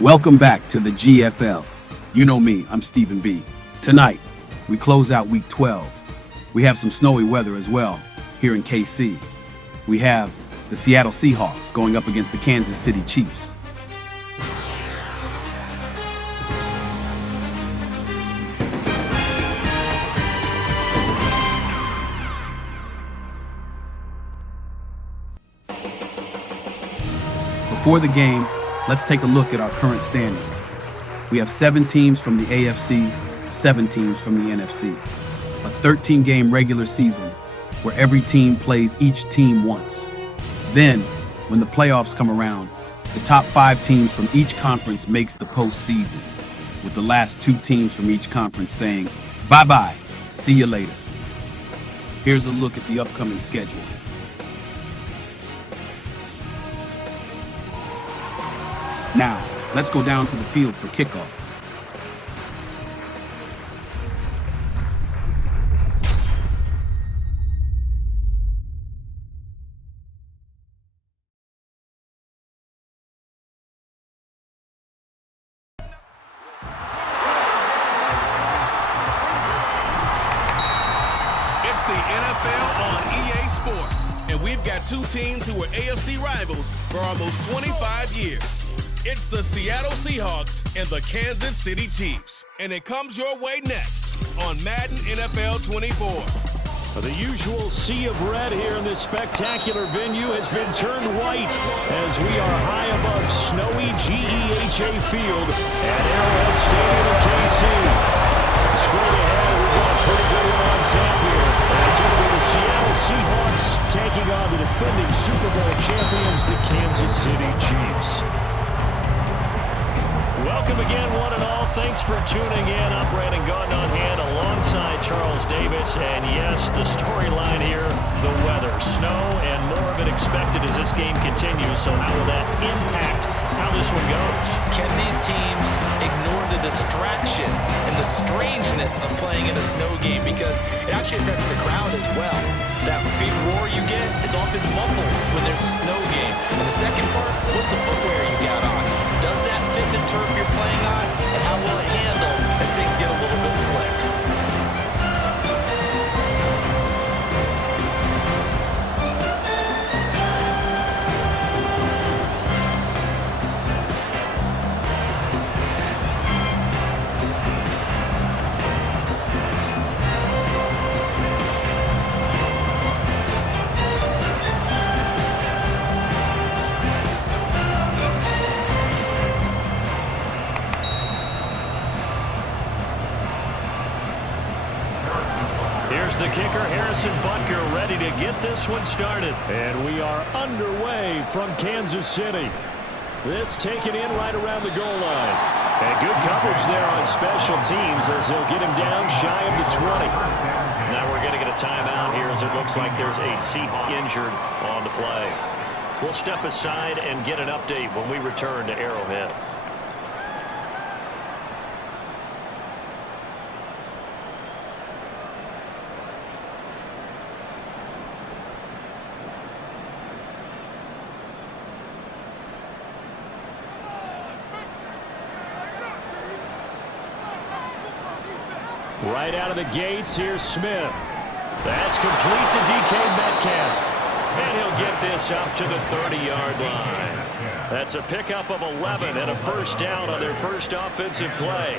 Welcome back to the GFL. You know me, I'm Stephen B. Tonight, we close out Week 12. We have some snowy weather as well here in KC. We have the Seattle Seahawks going up against the Kansas City Chiefs. Before the game, let's take a look at our current standings. We have 7 teams from the AFC, 7 teams from the NFC. A 13-game regular season where every team plays each team once. Then, when the playoffs come around, the top 5 teams from each conference makes the postseason, with the last 2 teams from each conference saying, bye-bye, see you later. Here's a look at the upcoming schedule. Now, let's go down to the field for kickoff. It's the NFL on EA Sports, and we've got 2 teams who were AFC rivals for almost 25 years. It's the Seattle Seahawks and the Kansas City Chiefs. And it comes your way next on Madden NFL 24. The usual sea of red here in this spectacular venue has been turned white as we are high above snowy GEHA Field at Arrowhead Stadium in KC. Straight ahead, we've got a pretty good one on tap here as it will be the Seattle Seahawks taking on the defending Super Bowl champions, the Kansas City Chiefs. Welcome again, one and all. Thanks for tuning in. I'm Brandon Gaunt on hand alongside Charles Davis. And yes, the storyline here, the weather, snow, and more of it expected as this game continues. So how will that impact how this one goes? Can these teams ignore the distraction and the strangeness of playing in a snow game? Because it actually affects the crowd as well. That big roar you get is often muffled when there's a snow game. And the second part, what's the footwear you got on? Does that fit the turf you're playing on? And how will it handle as things get a little bit slick? Here's the kicker, Harrison Butker, ready to get this one started. And we are underway from Kansas City. This taken in right around the goal line. And good coverage there on special teams as they'll get him down shy of the 20. Now we're going to get a timeout here as it looks like there's a Seahawk injured on the play. We'll step aside and get an update when we return to Arrowhead. Right out of the gates, here's Smith. That's complete to DK Metcalf. And he'll get this up to the 30-yard line. That's a pickup of 11 and a first down on their first offensive play.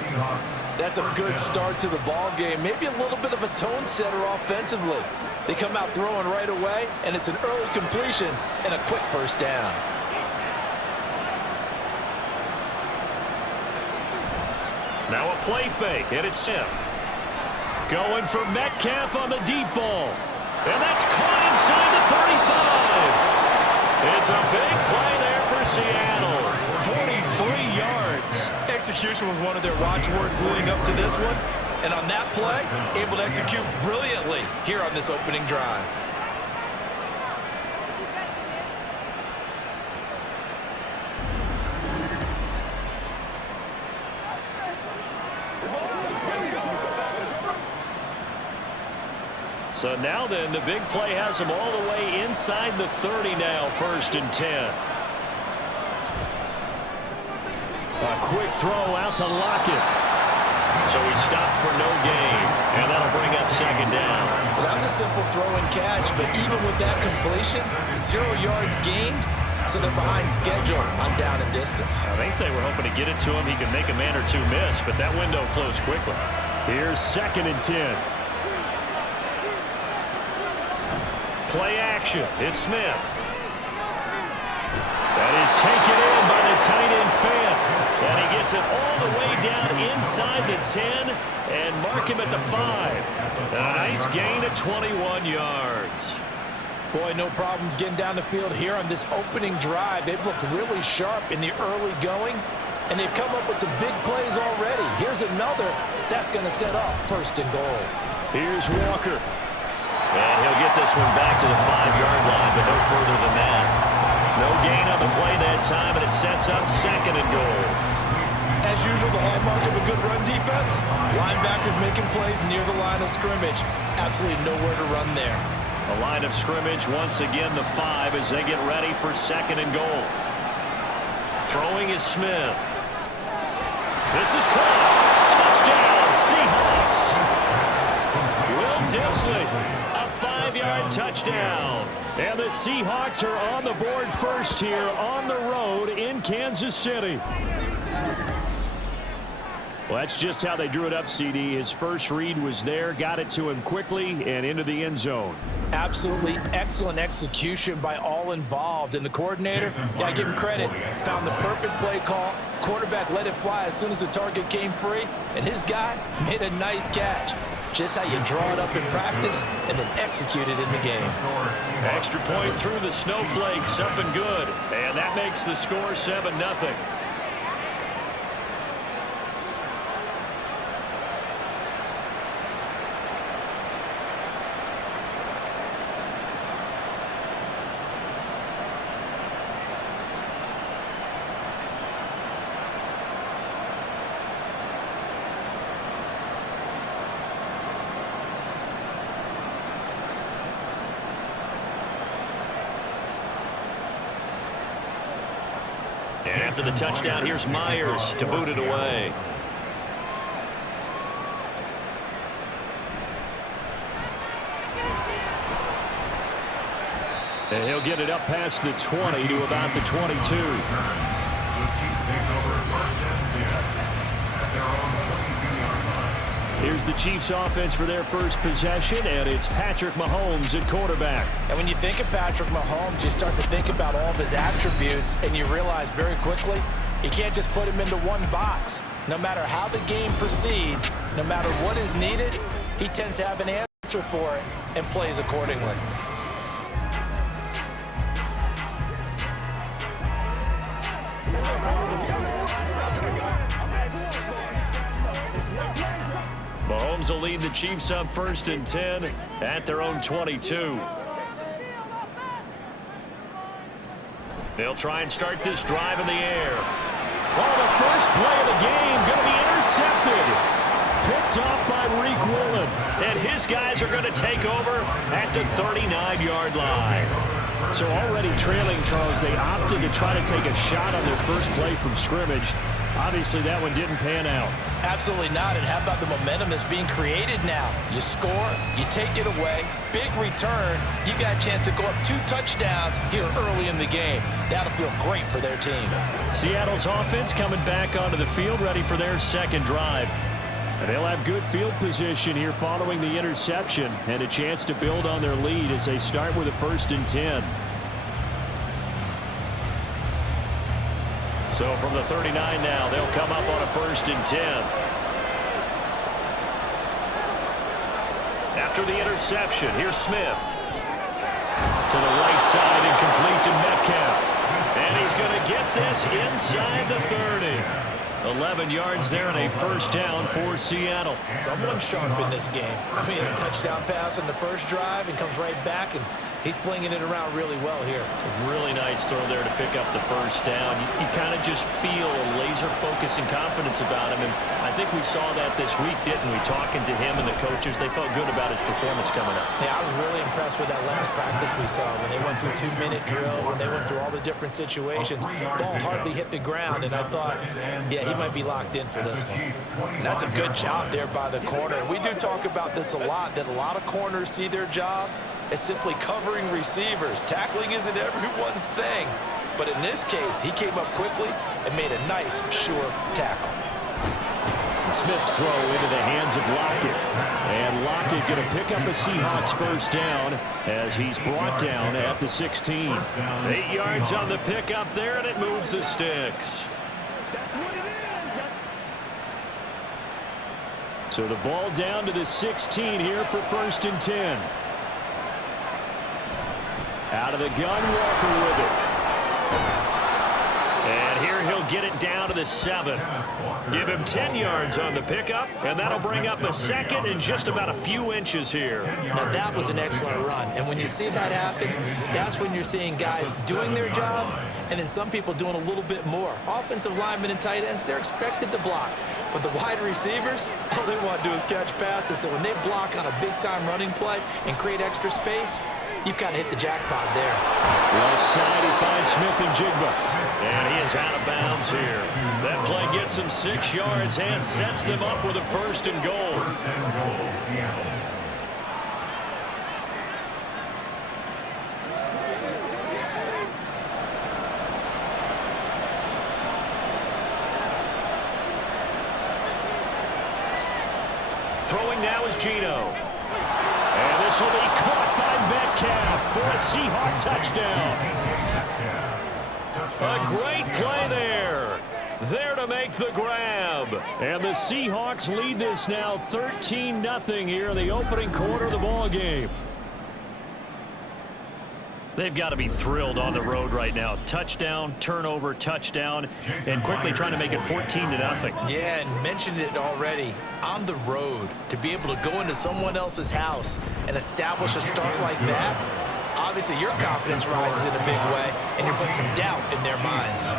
That's a good start to the ball game. Maybe a little bit of a tone setter offensively. They come out throwing right away, and it's an early completion and a quick first down. Now a play fake, and it's Smith. Going for Metcalf on the deep ball. And that's caught inside the 35. It's a big play there for Seattle. 43 yards. Execution was one of their watchwords leading up to this one. And on that play, able to execute brilliantly here on this opening drive. So now then, the big play has him all the way inside the 30 now, 1st and 10. quick throw out to Lockett. So he stopped for no gain, and that'll bring up second down. Well, that was a simple throw and catch, but even with that completion, 0 yards gained, so they're behind schedule on down and distance. I think they were hoping to get it to him. He could make a man or two miss, but that window closed quickly. Here's 2nd and 10. Play action. It's Smith. That is taken in by the tight end Fant. And he gets it all the way down inside the 10 and mark him at the 5. A nice gain of 21 yards. Boy, no problems getting down the field here on this opening drive. They've looked really sharp in the early going, and they've come up with some big plays already. Here's another that's going to set up 1st and goal. Here's Walker. And he'll get this one back to the 5-yard line, but no further than that. No gain on the play that time, and it sets up 2nd and goal. As usual, the hallmark of a good run defense, linebackers making plays near the line of scrimmage. Absolutely nowhere to run there. The line of scrimmage, once again, the 5 as they get ready for 2nd and goal. Throwing is Smith. This is caught. Touchdown, Seahawks. Will Disley, a 5-yard touchdown. And the Seahawks are on the board first here on the road in Kansas City. Well, that's just how they drew it up, CD. His first read was there, got it to him quickly, and into the end zone. Absolutely excellent execution by all involved. And the coordinator, gotta give him credit, found the perfect play call. Quarterback let it fly as soon as the target came free, and his guy made a nice catch. Just how you draw it up in practice and then execute it in the game. Extra point through the snowflakes, up and good. And that makes the score 7-0. And after the touchdown, here's Myers to boot it away. And he'll get it up past the 20 to about the 22. Here's the Chiefs offense for their first possession, and it's Patrick Mahomes at quarterback. And when you think of Patrick Mahomes, you start to think about all of his attributes, and you realize very quickly, you can't just put him into one box. No matter how the game proceeds, no matter what is needed, he tends to have an answer for it and plays accordingly. Mahomes will lead the Chiefs up 1st and 10 at their own 22. They'll try and start this drive in the air. Oh, the first play of the game going to be intercepted. Picked off by Reek Woolen. And his guys are going to take over at the 39-yard line. So already trailing, Charles, they opted to try to take a shot on their first play from scrimmage. Obviously, that one didn't pan out. Absolutely not. And how about the momentum that's being created now? You score, you take it away, big return. You got a chance to go up 2 touchdowns here early in the game. That'll feel great for their team. Seattle's offense coming back onto the field, ready for their second drive. And they'll have good field position here following the interception and a chance to build on their lead as they start with a 1st and 10. So from the 39 now, they'll come up on a 1st and 10. After the interception, here's Smith. To the right side and complete to Metcalf. And he's going to get this inside the 30. 11 yards there and a 1st down for Seattle. Someone sharp in this game. I mean, a touchdown pass on the first drive and comes right back and He's flinging it around really well here. A really nice throw there to pick up the first down. You kind of just feel a laser focus and confidence about him, and I think we saw that this week, didn't we? Talking to him and the coaches, they felt good about his performance coming up. Yeah, I was really impressed with that last practice we saw when they went through 2-minute drill, when they went through all the different situations. Ball hardly hit the ground, and I thought, yeah, he might be locked in for this one. And that's a good job there by the corner. We do talk about this a lot, that a lot of corners see their job as simply covering receivers. Tackling isn't everyone's thing. But in this case, he came up quickly and made a nice, sure tackle. Smith's throw into the hands of Lockett. And Lockett going to pick up a Seahawks first down as he's brought down at the 16. 8 yards on the pickup there, and it moves the sticks. So the ball down to the 16 here for 1st and 10. Out of the gun, Walker with it. And here he'll get it down to the 7. Give him 10 yards on the pickup, and that'll bring up a second and just about a few inches here. Now that was an excellent run, and when you see that happen, that's when you're seeing guys doing their job, and then some people doing a little bit more. Offensive linemen and tight ends, they're expected to block, but the wide receivers, all they want to do is catch passes. So when they block on a big-time running play and create extra space, you've kind of hit the jackpot there. Left side, he finds Smith and Jigba. And he is out of bounds here. That play gets him 6 yards and sets them up with a 1st and goal. Throwing now is Geno. And this will be caught by Metcalf for a Seahawk touchdown. A great play there. There to make the grab. And the Seahawks lead this now 13-0 here in the opening quarter of the ball game. They've got to be thrilled on the road right now. Touchdown, turnover, touchdown, and quickly trying to make it 14-0. Yeah, and mentioned it already. On the road, to be able to go into someone else's house and establish a start like that, obviously your confidence rises in a big way, and you're putting some doubt in their minds.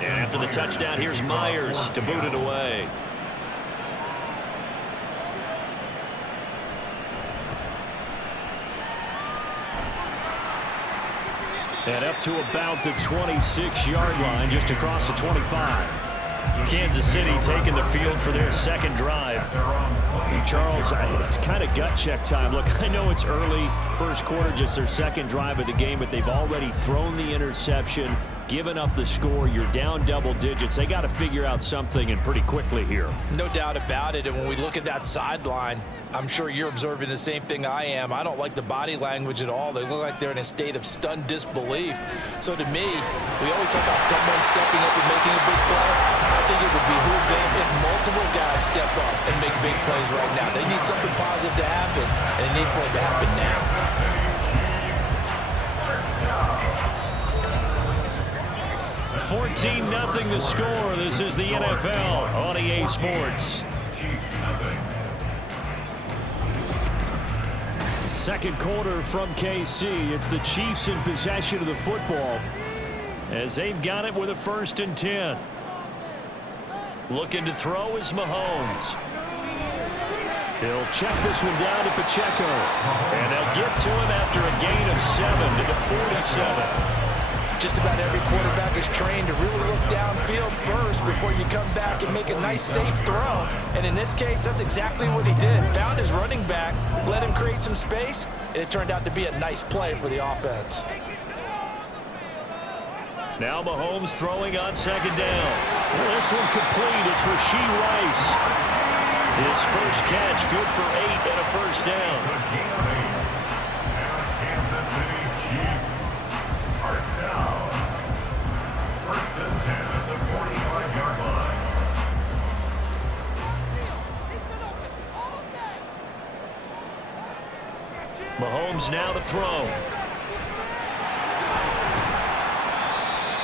And after the touchdown, here's Myers to boot it away. And up to about the 26-yard line, just across the 25. Kansas City taking the field for their second drive. Charles, it's kind of gut check time. Look, I know it's early, first quarter, just their second drive of the game, but they've already thrown the interception, given up the score. You're down double digits. They got to figure out something, and pretty quickly here. No doubt about it, and when we look at that sideline, I'm sure you're observing the same thing I am. I don't like the body language at all. They look like they're in a state of stunned disbelief. So to me, we always talk about someone stepping up and making a big play. I think it would behoove them if multiple guys step up and make big plays right now. They need something positive to happen, and they need for it to happen now. 14-0 the score. This is the NFL on EA Sports. Second quarter from KC. It's the Chiefs in possession of the football as they've got it with a 1st and 10. Looking to throw is Mahomes. He'll check this one down to Pacheco. And they'll get to him after a gain of 7 to the 47. Just about every quarterback is trained to really look downfield first before you come back and make a nice, safe throw. And in this case, that's exactly what he did. Found his running back, let him create some space, and it turned out to be a nice play for the offense. Now Mahomes throwing on second down. Well, this one complete. It's Rashee Rice. His first catch, good for 8 and a first down. Mahomes now to throw.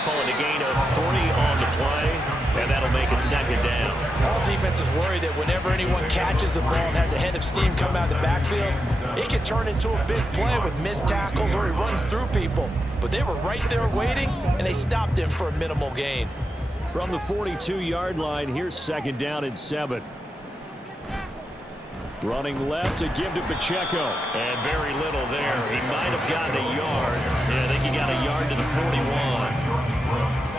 Calling a gain of 3 on the play, and that'll make it second down. All defenses worry that whenever anyone catches the ball and has a head of steam come out of the backfield, it can turn into a big play with missed tackles or he runs through people. But they were right there waiting, and they stopped him for a minimal gain. From the 42-yard line, here's second down and 7. Running left to give to Pacheco. And very little there. He might have gotten a yard. Yeah, I think he got a yard to the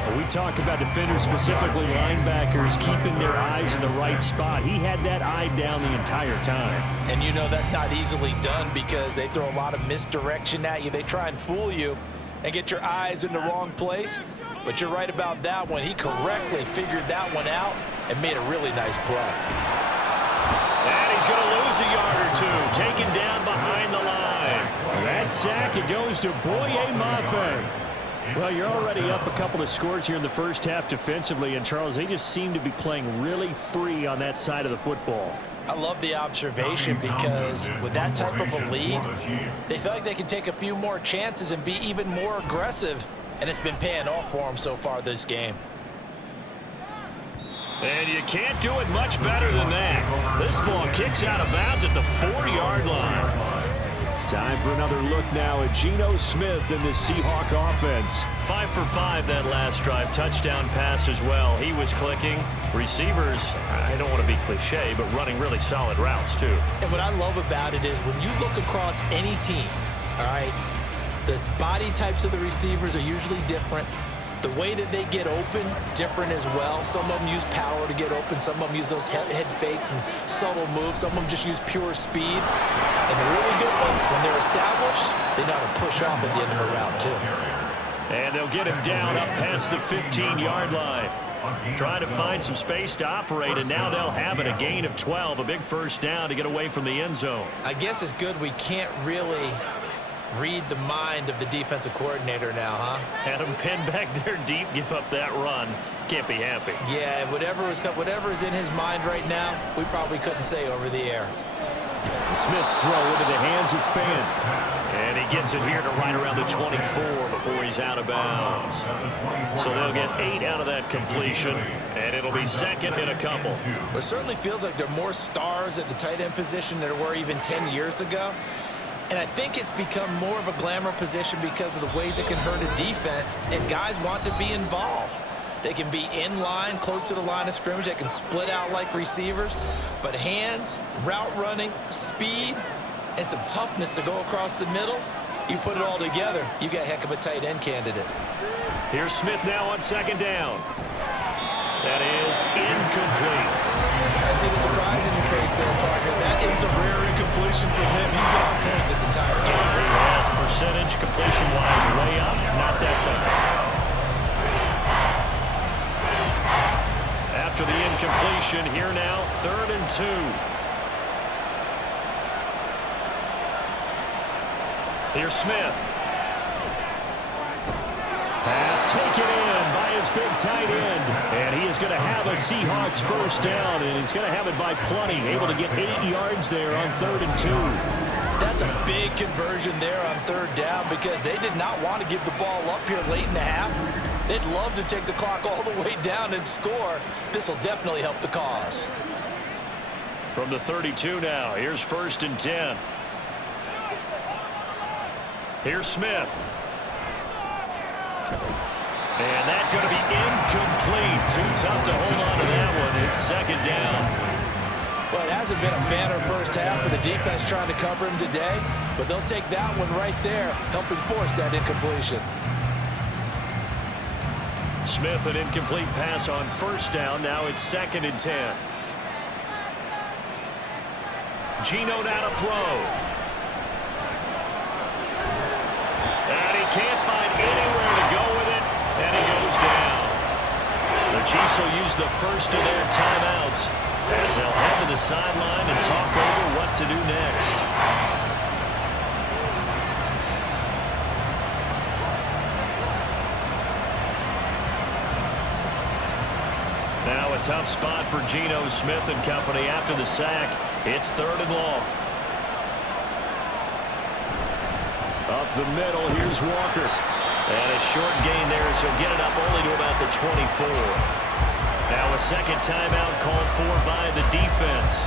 41. We talk about defenders, specifically linebackers, keeping their eyes in the right spot. He had that eye down the entire time. And you know that's not easily done because they throw a lot of misdirection at you. They try and fool you and get your eyes in the wrong place. But you're right about that one. He correctly figured that one out and made a really nice play. And he's going to lose a yard or two, taken down behind the line. That sack, it goes to Boye Mafe. Well, you're already up a couple of scores here in the first half defensively, and Charles, they just seem to be playing really free on that side of the football. I love the observation because with that type of a lead, they feel like they can take a few more chances and be even more aggressive, and it's been paying off for them so far this game. And you can't do it much better than that. This ball kicks out of bounds at the 4-yard line. Time for another look now at Geno Smith in the Seahawk offense. 5 for 5 that last drive. Touchdown pass as well. He was clicking. Receivers, I don't want to be cliche, but running really solid routes too. And what I love about it is when you look across any team, all right, the body types of the receivers are usually different. The way that they get open, different as well. Some of them use power to get open. Some of them use those head fakes and subtle moves. Some of them just use pure speed. And the really good ones, when they're established, they know how to push off at the end of a route, too. And they'll get him down up past the 15-yard line. Trying to find some space to operate, and now they'll have it. A gain of 12, a big first down to get away from the end zone. I guess it's good we can't really read the mind of the defensive coordinator now, huh? Had him pinned back there deep, give up that run. Can't be happy. Yeah, whatever is in his mind right now, we probably couldn't say over the air. Smith's throw into the hands of Fant. And he gets it here to right around the 24 before he's out of bounds. So they'll get 8 out of that completion, and it'll be second in a couple. It certainly feels like there are more stars at the tight end position than there were even 10 years ago. And I think it's become more of a glamour position because of the ways it can hurt a defense, and guys want to be involved. They can be in line, close to the line of scrimmage. They can split out like receivers. But hands, route running, speed, and some toughness to go across the middle, you put it all together, you got a heck of a tight end candidate. Here's Smith now on second down. That is incomplete. I see the surprise in your face there, partner. That is a rare incompletion from him. He's been on point this entire game. He has percentage, completion-wise, way up. Not that time. After the incompletion, here now, 3rd and 2. Here's Smith. Pass taken in by his big tight end. And he is going to have a Seahawks first down, and he's going to have it by plenty. Able to get 8 yards there on 3rd and 2. That's a big conversion there on 3rd down because they did not want to give the ball up here late in the half. They'd love to take the clock all the way down and score. This will definitely help the cause. From the 32 now, here's 1st and 10. Here's Smith. And that's going to be incomplete. Too tough to hold on to that one. It's 2nd down. Well, it hasn't been a banner first half for the defense trying to cover him today, but they'll take that one right there, helping force that incompletion. Smith, an incomplete pass on 1st down. Now it's 2nd and 10. Geno now to throw. And he can't find anywhere to go with it, and he goes down. The Chiefs will use the first of their timeouts as they'll head to the sideline and talk over what to do next. Now a tough spot for Geno Smith and company after the sack. It's 3rd and long. the middle. Here's Walker. And a short gain there as he'll get it up only to about the 24. Now a second timeout called for by the defense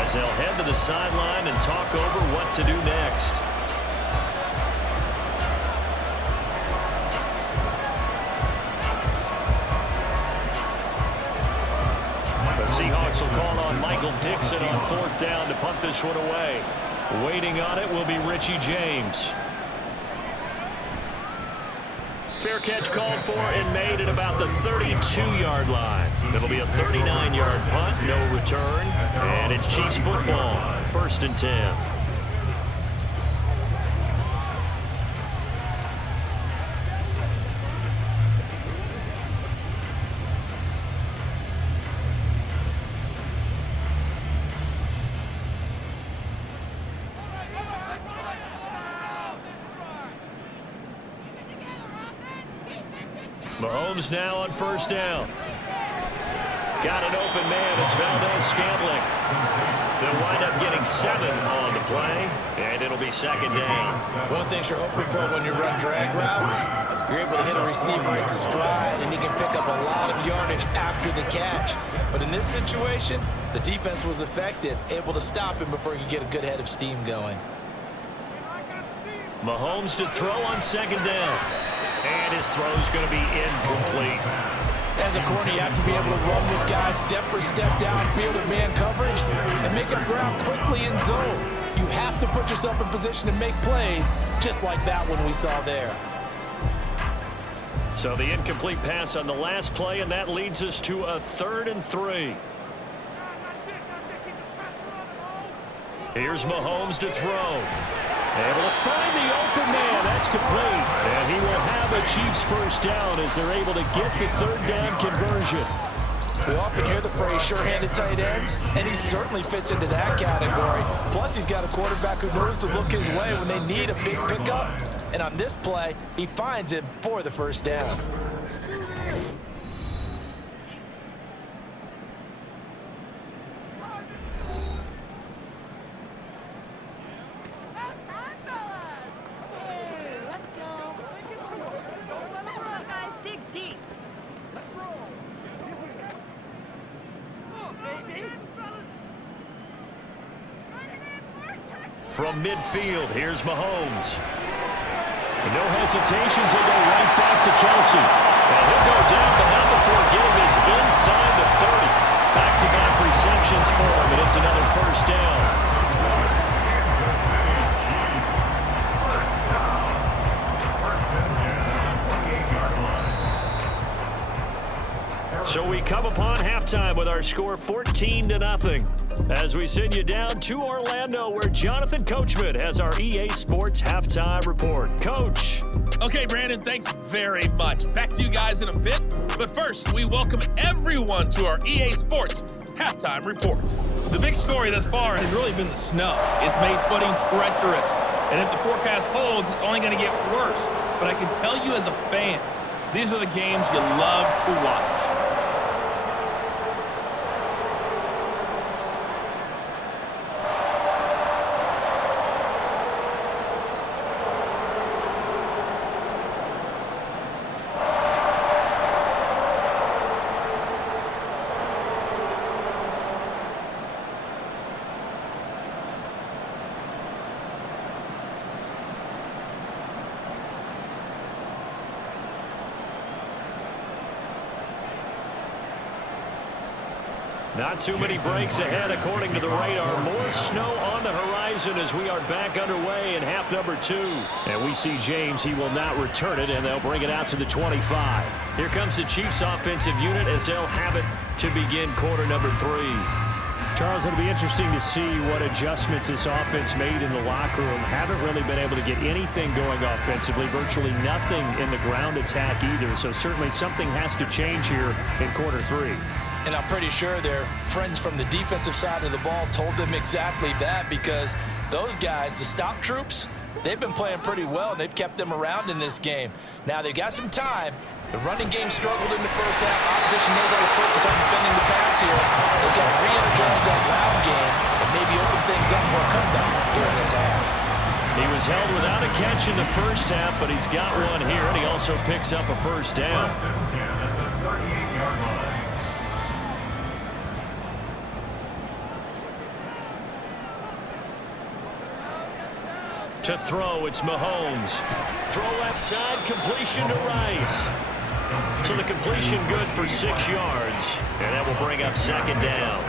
as they'll head to the sideline and talk over what to do next. The Seahawks will call on Michael Dixon on 4th down to punt this one away. Waiting on it will be Richie James. Fair catch called for and made at about the 32-yard line. It'll be a 39-yard punt, no return, and it's Chiefs football, 1st and 10. Mahomes now on 1st down. Got an open man. It's Valdez-Scantling. They'll wind up getting 7 on the play, and it'll be 2nd down. One thing you're hoping for when you run drag routes, you're able to hit a receiver in stride, and he can pick up a lot of yardage after the catch. But in this situation, the defense was effective, able to stop him before he could get a good head of steam going. Mahomes to throw on 2nd down. And his throw is going to be incomplete. As a corner, you have to be able to run with guys step for step downfield in man coverage and make them ground quickly in zone. You have to put yourself in position to make plays, just like that one we saw there. So the incomplete pass on the last play, and that leads us to a 3rd and 3. Here's Mahomes to throw. Able to find the open man. That's complete. And he will have a Chiefs 1st down as they're able to get the 3rd down conversion. We often hear the phrase sure-handed tight ends, and he certainly fits into that category. Plus, he's got a quarterback who knows to look his way when they need a big pickup. And on this play, he finds him for the 1st down. From midfield, here's Mahomes. And no hesitations, he'll go right back to Kelsey. And he'll go down, but not before getting this inside the 30. Back-to-back receptions for him, and it's another 1st down. So we come upon halftime with our score 14-0 as we send you down to Orlando where Jonathan Coachman has our EA Sports Halftime Report. Coach. Okay, Brandon, thanks very much. Back to you guys in a bit. But first, we welcome everyone to our EA Sports Halftime Report. The big story thus far has really been the snow. It's made footing treacherous. And if the forecast holds, it's only going to get worse. But I can tell you as a fan, these are the games you love to watch. Not too many breaks ahead according to the radar. More snow on the horizon as we are back underway in half number 2. And we see James. He will not return it, and they'll bring it out to the 25. Here comes the Chiefs offensive unit as they'll have it to begin quarter number 3. Charles, it'll be interesting to see what adjustments this offense made in the locker room. Haven't really been able to get anything going offensively, virtually nothing in the ground attack either. So certainly something has to change here in quarter 3. And I'm pretty sure their friends from the defensive side of the ball told them exactly that, because those guys, the stop troops, they've been playing pretty well, and they've kept them around in this game. Now, they've got some time. The running game struggled in the first half. Opposition knows how to focus on defending the pass here. They've got to re-energize that ground game and maybe open things up for a comeback here in this half. He was held without a catch in the first half, but he's got one here, and he also picks up a first down. To throw, it's Mahomes. Throw left side, completion to Rice. So the completion good for 6 yards, and that will bring up second down.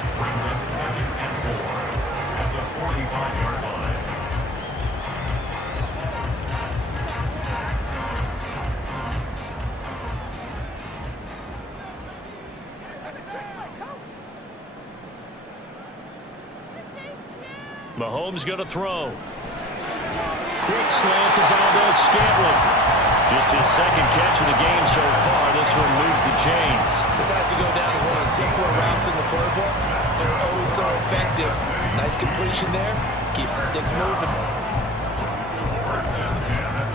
Mahomes going to throw. Quick slant to Valdez-Scantling. Just his second catch of the game so far. This one moves the chains. This has to go down as one of the simpler routes in the playbook. They're oh so effective. Nice completion there. Keeps the sticks moving.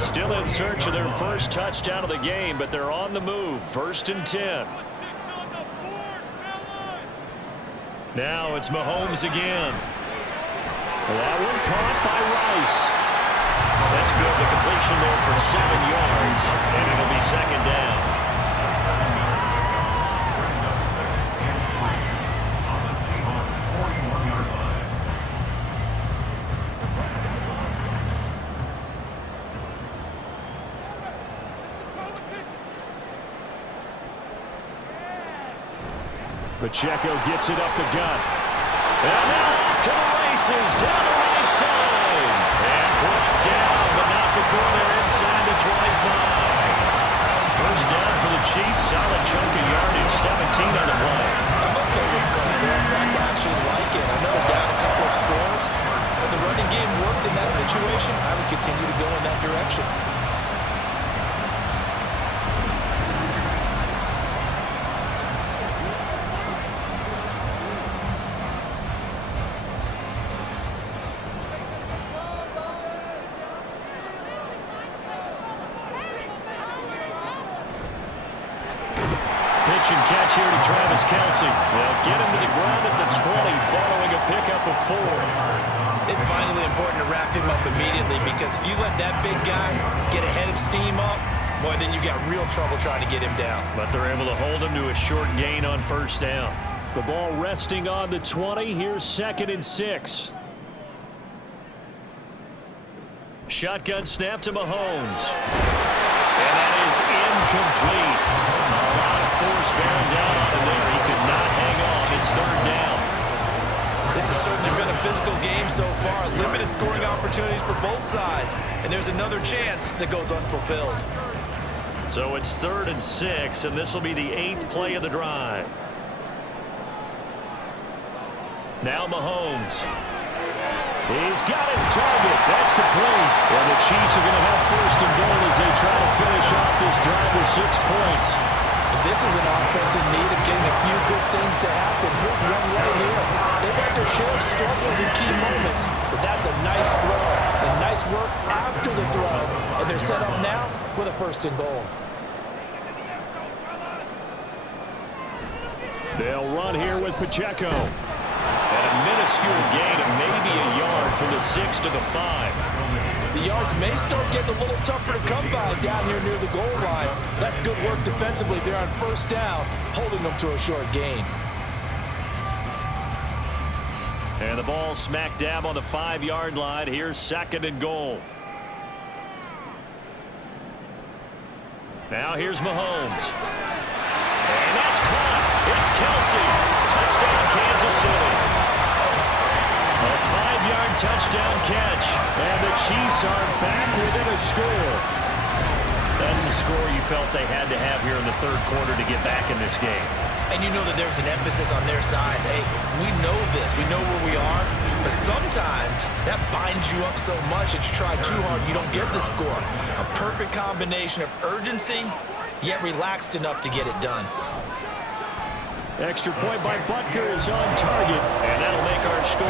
Still in search of their first touchdown of the game, but they're on the move. 1st and 10. Now it's Mahomes again. That one caught by Rice. That's good. The completion there for 7 yards, and it'll be second down. Pacheco gets it up the gut. And now off to the races, down the right side. And brought down, but not before they're inside the 25. First down for the Chiefs. Solid chunk of yardage, 17 on the play. I'm okay with the call there. In fact, I actually like it. I know they're down a couple of scores, but the running game worked in that situation. I would continue to go in that direction. And catch here to Travis Kelce. They'll get him to the ground at the 20 following a pickup of 4. It's vitally important to wrap him up immediately because if you let that big guy get ahead of steam up, boy, then you got real trouble trying to get him down. But they're able to hold him to a short gain on first down. The ball resting on the 20. Here's 2nd and 6. Shotgun snap to Mahomes. And that is incomplete. A lot of force bearing down on him there. He could not hang on. It's 3rd down. This has certainly been a physical game so far. Limited scoring opportunities for both sides. And there's another chance that goes unfulfilled. So it's 3rd and 6, and this will be the 8th play of the drive. Now Mahomes. He's got his target. That's complete. And the Chiefs are going to have 1st and goal as they try to finish off this drive with 6 points. This is an offense in need of getting a few good things to happen. Here's one right here. They've had their share of struggles in key moments, but that's a nice throw and nice work after the throw. And they're set up now with a 1st and goal. They'll run here with Pacheco. And a minuscule gain of maybe a yard from the 6 to the 5. The yards may start getting a little tougher to come by down here near the goal line. That's good work defensively. They're on 1st down, holding them to a short gain. And the ball smack dab on the 5-yard line. Here's 2nd and goal. Now here's Mahomes. And that's caught. It's Kelce. Touchdown, Kansas City. A 5-yard touchdown catch. And the Chiefs are back within a score. That's a score you felt they had to have here in the 3rd quarter to get back in this game. And you know that there's an emphasis on their side. Hey, we know this. We know where we are. But sometimes that binds you up so much that you try too hard, you don't get the score. A perfect combination of urgency, yet relaxed enough to get it done. Extra point by Butker is on target, and that'll make our score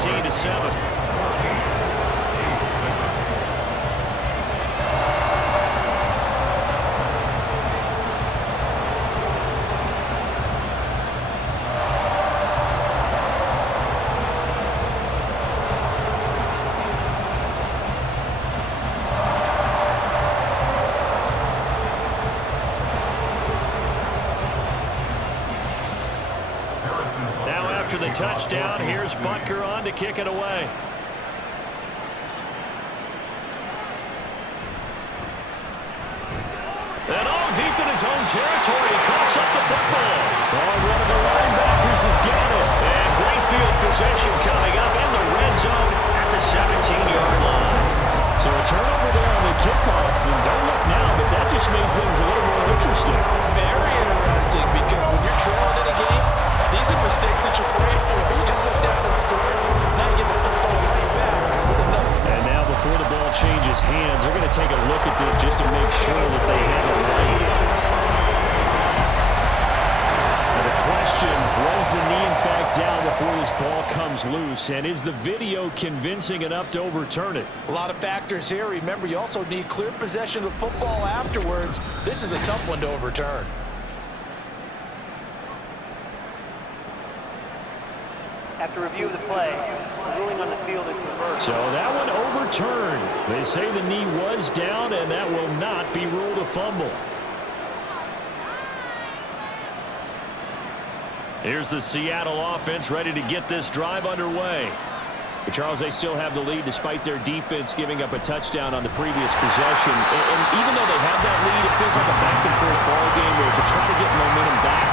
14-7. after the touchdown. Here's Butker on to kick it away. And all deep in his own territory, he coughs up the football. Oh, one of the linebackers has got it. And great field possession coming up in the red zone at the 17-yard line. So a turnover there on the kickoff, and don't look now, but that just made things a little more interesting. Very interesting, because when you're trailing in a game, these are mistakes that you pray for. You just went down and scored. Now you get the football right back with another. And now before the ball changes hands, they're going to take a look at this just to make sure that they have it right. Now the question, was the knee in fact down before this ball comes loose? And is the video convincing enough to overturn it? A lot of factors here. Remember, you also need clear possession of the football afterwards. This is a tough one to overturn. After review of the play, the ruling on the field is reversed. So that one overturned. They say the knee was down, and that will not be ruled a fumble. Here's the Seattle offense ready to get this drive underway. But Charles, they still have the lead despite their defense giving up a touchdown on the previous possession. And even though they have that lead, it feels like a back-and-forth ball game where to try to get momentum back,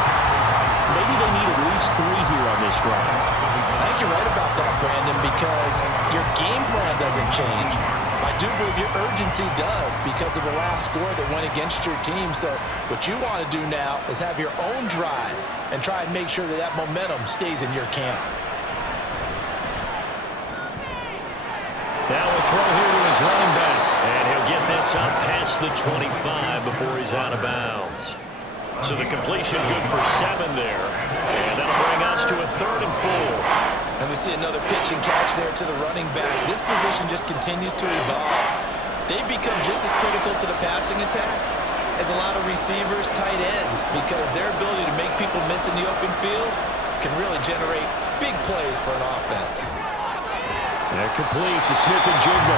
maybe they need at least 3 here on this drive. I think you're right about that, Brandon, because your game plan doesn't change. I do believe your urgency does because of the last score that went against your team. So what you want to do now is have your own drive and try and make sure that that momentum stays in your camp. Now we'll throw here to his running back. And he'll get this up past the 25 before he's out of bounds. So the completion good for 7 there. And that'll bring us to a 3rd and 4. And we see another pitch and catch there to the running back. This position just continues to evolve. They've become just as critical to the passing attack as a lot of receivers, tight ends, because their ability to make people miss in the open field can really generate big plays for an offense. And complete to Smith and Jigba.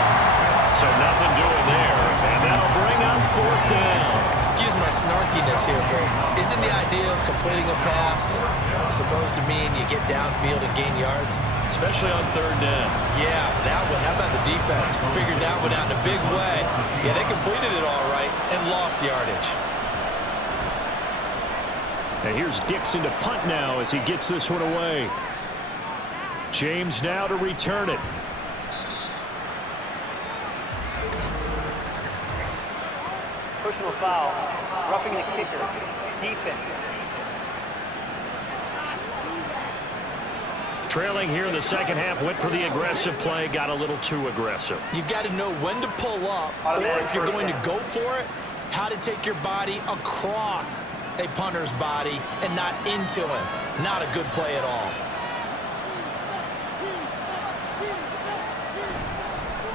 So nothing doing there. And that'll bring up 4th down. Excuse my snarkiness here, but isn't the idea of completing a pass supposed to mean you get downfield and gain yards? Especially on 3rd down. Yeah, that one. How about the defense? Figured that one out in a big way. Yeah, they completed it all right and lost yardage. And here's Dixon to punt now as he gets this one away. James now to return it. Personal foul. Roughing the kicker. Defense. Trailing here in the second half, went for the aggressive play, got a little too aggressive. You've got to know when to pull up, or if you're going to go for it, how to take your body across a punter's body and not into him. Not a good play at all.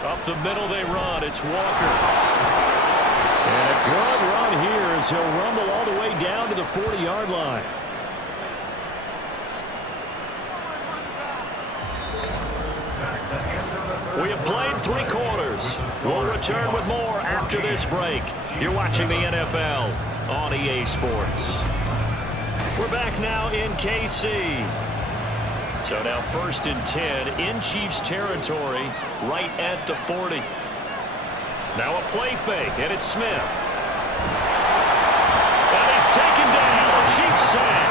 Up the middle they run. It's Walker. And a good run here as he'll rumble all the way down to the 40-yard line. We have played 3 quarters. We'll return with more after this break. You're watching the NFL on EA Sports. We're back now in KC. So now 1st and 10 in Chiefs territory, right at the 40. Now a play fake, and it's Smith. And he's taken down. A Chiefs sack.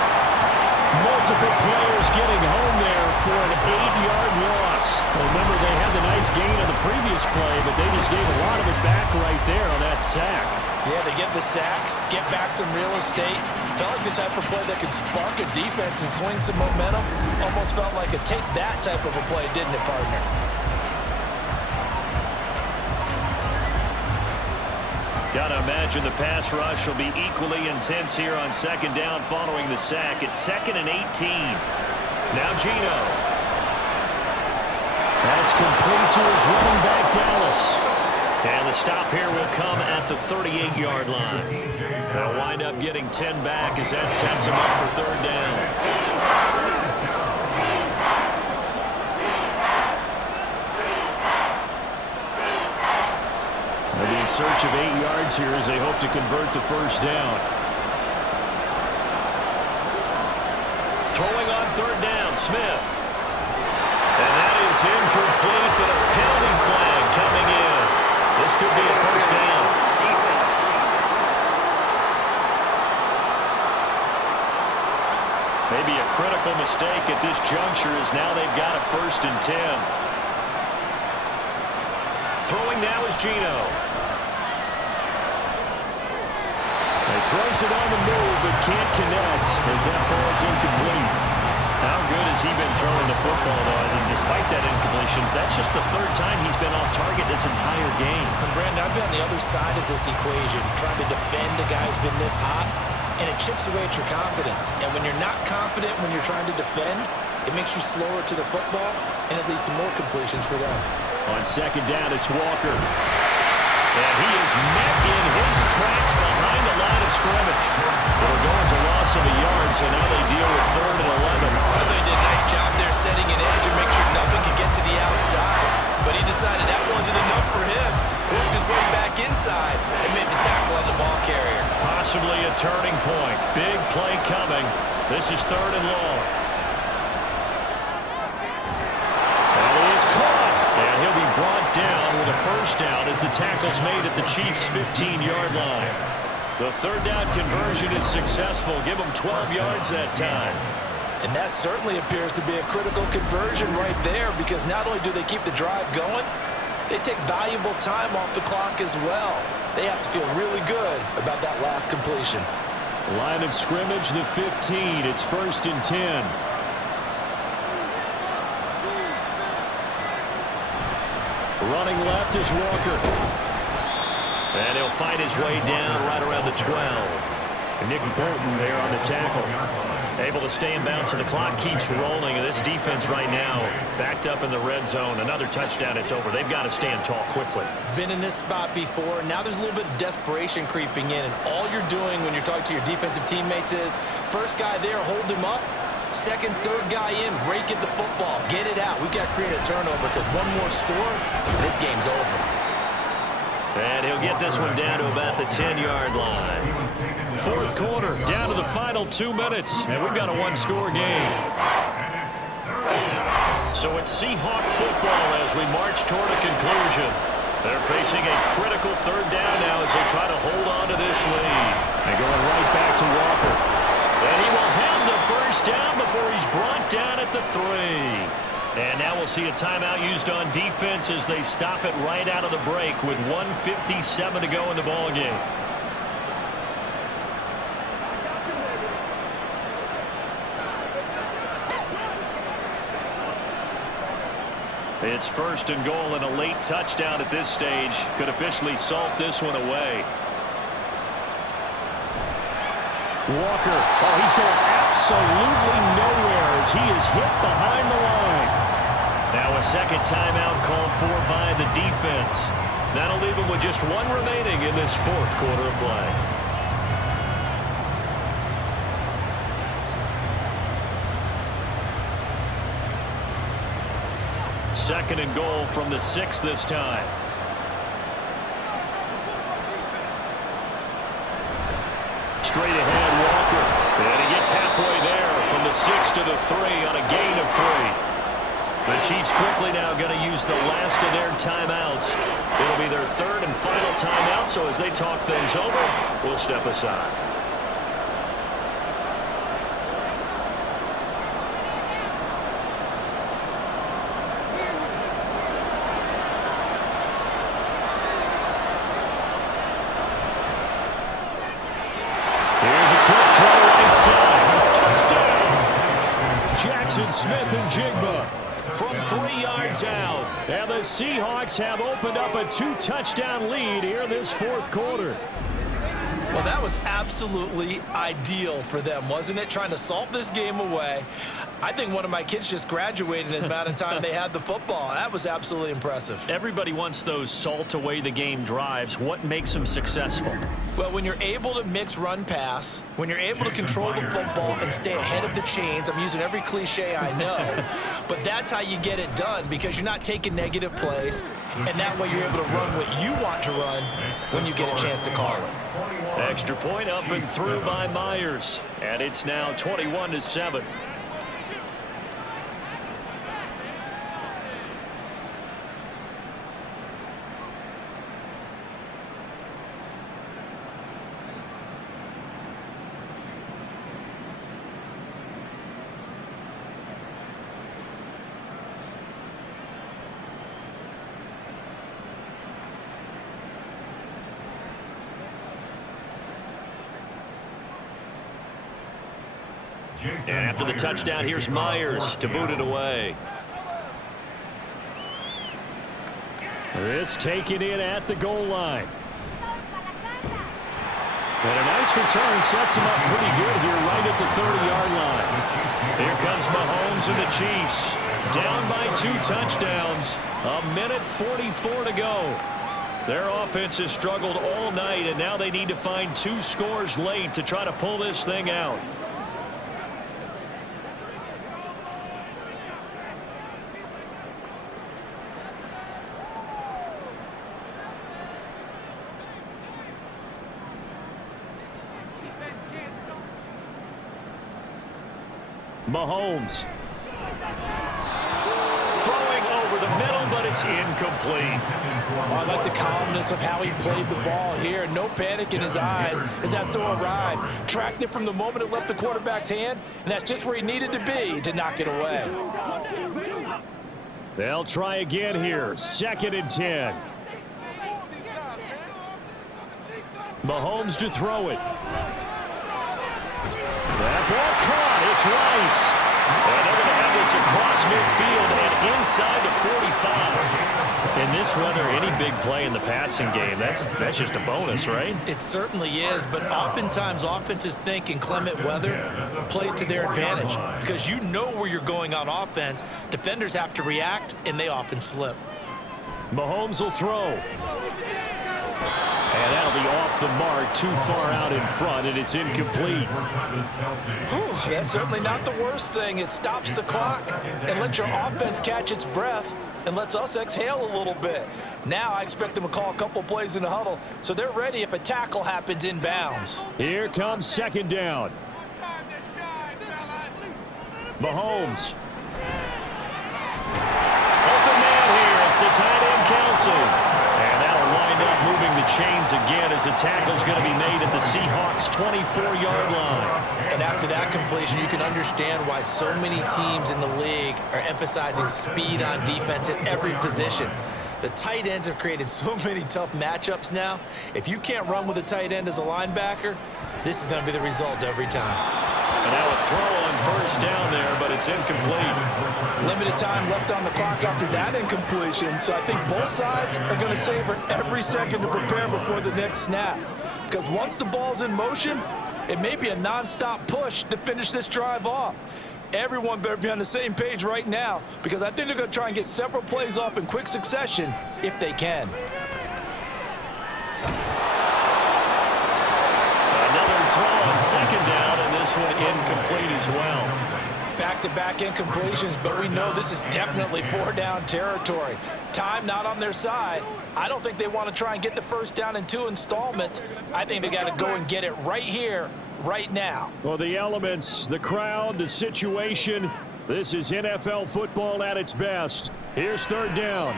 Multiple players getting home there for an 8-yard loss. Remember, they had the nice gain on the previous play, but they just gave a lot of it back right there on that sack. Yeah, they get the sack, get back some real estate. Felt like the type of play that could spark a defense and swing some momentum. Almost felt like a take that type of a play, didn't it, partner? Gotta imagine the pass rush will be equally intense here on 2nd down following the sack. It's 2nd and 18. Now Geno. That's complete to his running back, Dallas. And the stop here will come at the 38-yard line. They'll wind up getting 10 back as that sets them up for 3rd down. They'll be in search of 8 yards here as they hope to convert the 1st down. Throwing on 3rd down, Smith. And that is incomplete, but a penalty flag coming in. This could be a first down. Maybe a critical mistake at this juncture as now they've got a 1st and 10. Throwing now is Geno. He throws it on the move but can't connect as that falls incomplete. How good has he been throwing the football, though? And despite that incompletion, that's just the 3rd time he's been off target this entire game. And Brandon, I've been on the other side of this equation, trying to defend a guy who's been this hot, and it chips away at your confidence. And when you're not confident when you're trying to defend, it makes you slower to the football, and it leads to more completions for them. On 2nd down, it's Walker. And he is met in his tracks behind the line of scrimmage. It'll go as a loss of a yard, so now they deal with 3rd and 11. I thought he did a nice job there setting an edge and make sure nothing could get to the outside. But he decided that wasn't enough for him. Worked his way back inside and made the tackle on the ball carrier. Possibly a turning point. Big play coming. This is 3rd and long. And he is caught. And he'll be brought down with a 1st down as the tackle's made at the Chiefs' 15-yard line. The 3rd down conversion is successful. Give them 12 yards that time. And that certainly appears to be a critical conversion right there, because not only do they keep the drive going, they take valuable time off the clock as well. They have to feel really good about that last completion. Line of scrimmage, the 15. It's 1st and 10. Running left is Walker. And he'll fight his way down right around the 12. And Nick Bolton there on the tackle. Able to stay in bounds, so the clock keeps rolling. And this defense right now backed up in the red zone. Another touchdown, it's over. They've got to stand tall quickly. Been in this spot before. Now there's a little bit of desperation creeping in. And all you're doing when you're talking to your defensive teammates is, first guy there, hold him up. 2nd, 3rd guy in, rake at the football. Get it out. We've got to create a turnover, because one more score, and this game's over. And he'll get this one down to about the 10-yard line. 4th quarter, down to the final 2 minutes, and we've got a 1-score game. So it's Seahawk football as we march toward a conclusion. They're facing a critical 3rd down now as they try to hold on to this lead. They're going right back to Walker. And he will have the 1st down before he's brought down at the 3. And now we'll see a timeout used on defense as they stop it right out of the break with 1:57 to go in the ballgame. It's 1st and goal, and a late touchdown at this stage could officially salt this one away. Walker, oh, he's going absolutely nowhere as he is hit behind the line. Now a 2nd timeout called for by the defense. That'll leave him with just 1 remaining in this 4th quarter of play. Second and goal from the 6 this time. Straight ahead, Walker. And he gets halfway there from the 6 to the 3 on a gain of 3. The Chiefs quickly now going to use the last of their timeouts. It'll be their 3rd and final timeout, so as they talk things over, we'll step aside. Smith and Jigba from 3 yards out. And the Seahawks have opened up a 2-touchdown lead here in this 4th quarter. Well, that was absolutely ideal for them, wasn't it? Trying to salt this game away. I think one of my kids just graduated in the amount of time they had the football. That was absolutely impressive. Everybody wants those salt away the game drives. What makes them successful? Well, when you're able to mix run pass, when you're able to control the football and stay ahead of the chains, I'm using every cliche I know, but that's how you get it done, because you're not taking negative plays, and that way you're able to run what you want to run when you get a chance to call it. Extra point up and through by Myers, and it's now 21-7. And after the touchdown, here's Myers to boot it away. This taken in at the goal line. And a nice return sets him up pretty good here right at the 30-yard line. Here comes Mahomes and the Chiefs. Down by 2 touchdowns. 1:44 to go. Their offense has struggled all night, and now they need to find 2 scores late to try to pull this thing out. Mahomes. Throwing over the middle, but it's incomplete. I like the calmness of how he played the ball here. No panic in his eyes as that throw arrived. Tracked it from the moment it left the quarterback's hand, and that's just where he needed to be to knock it away. They'll try again here. 2nd and 10. Mahomes to throw it. That ball caught. It's Rice. And they're going to have this across midfield and inside the 45. In this weather, any big play in the passing game, that's just a bonus, right? It certainly is, but oftentimes offenses think inclement weather plays to their advantage because you know where you're going on offense. Defenders have to react, and they often slip. Mahomes will throw. And that'll be off the mark, too far out in front, and it's incomplete. Whew, that's certainly not the worst thing. It stops the clock and lets your offense catch its breath and lets us exhale a little bit. Now I expect them to call a couple plays in the huddle so they're ready if a tackle happens inbounds. Here comes 2nd down. Mahomes. Open man here. It's the tight end, Kelsey. And that'll wind up moving the chains again as the tackle's going to be made at the Seahawks' 24-yard line. And after that completion, you can understand why so many teams in the league are emphasizing speed on defense at every position. The tight ends have created so many tough matchups now. If you can't run with a tight end as a linebacker, this is going to be the result every time. And now a throw on 1st down there, but it's incomplete. Limited time left on the clock after that incompletion, so I think both sides are going to savor every second to prepare before the next snap. Because once the ball's in motion, it may be a non-stop push to finish this drive off. Everyone better be on the same page right now because I think they're going to try and get several plays off in quick succession if they can. Another throw on 2nd down, and this one incomplete as well. Back-to-back incompletions, but we know this is definitely 4-down territory. Time not on their side. I don't think they want to try and get the 1st down in 2 installments. I think they got to go and get it right here, right now. Well, the elements, the crowd, the situation, this is NFL football at its best. Here's 3rd down.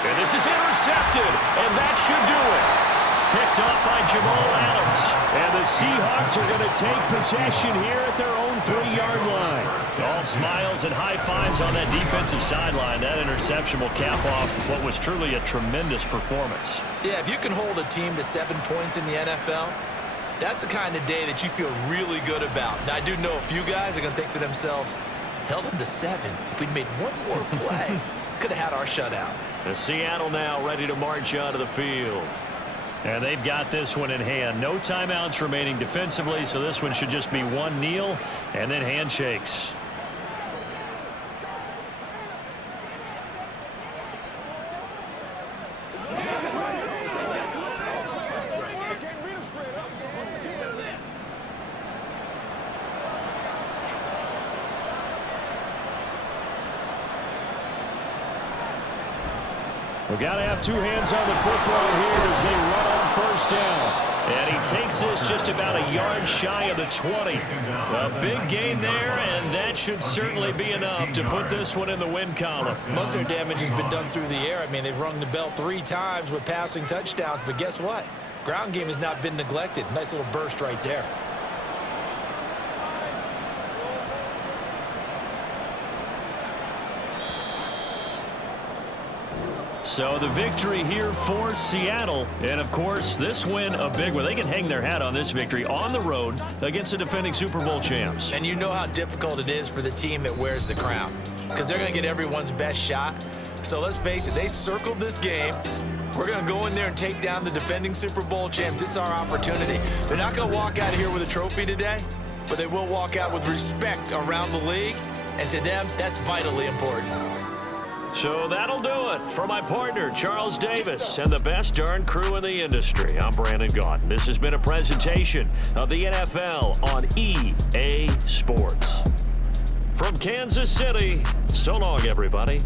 And this is intercepted, and that should do it. Picked up by Jamal Adams. And the Seahawks are going to take possession here at their own 3-yard line. All smiles and high fives on that defensive sideline. That interception will cap off what was truly a tremendous performance. Yeah, if you can hold a team to 7 points in the NFL, that's the kind of day that you feel really good about. Now, I do know a few guys are going to think to themselves, held them to 7. If we'd made one more play, could have had our shutout. The Seattle now ready to march out of the field. And they've got this one in hand. No timeouts remaining defensively, so this one should just be one kneel and then handshakes. We've got to have 2 hands on the football here as they run on 1st down. And he takes this just about a yard shy of the 20. A big gain there, and that should certainly be enough to put this one in the win column. Most of their damage has been done through the air. I mean, they've rung the bell 3 times with passing touchdowns, but guess what? Ground game has not been neglected. Nice little burst right there. So the victory here for Seattle. And, of course, this win a big one. They can hang their hat on this victory on the road against the defending Super Bowl champs. And you know how difficult it is for the team that wears the crown because they're going to get everyone's best shot. So let's face it, they circled this game. We're going to go in there and take down the defending Super Bowl champs. This is our opportunity. They're not going to walk out of here with a trophy today, but they will walk out with respect around the league. And to them, that's vitally important. So that'll do it for my partner, Charles Davis, and the best darn crew in the industry. I'm Brandon Gaudin. This has been a presentation of the NFL on EA Sports. From Kansas City, so long, everybody.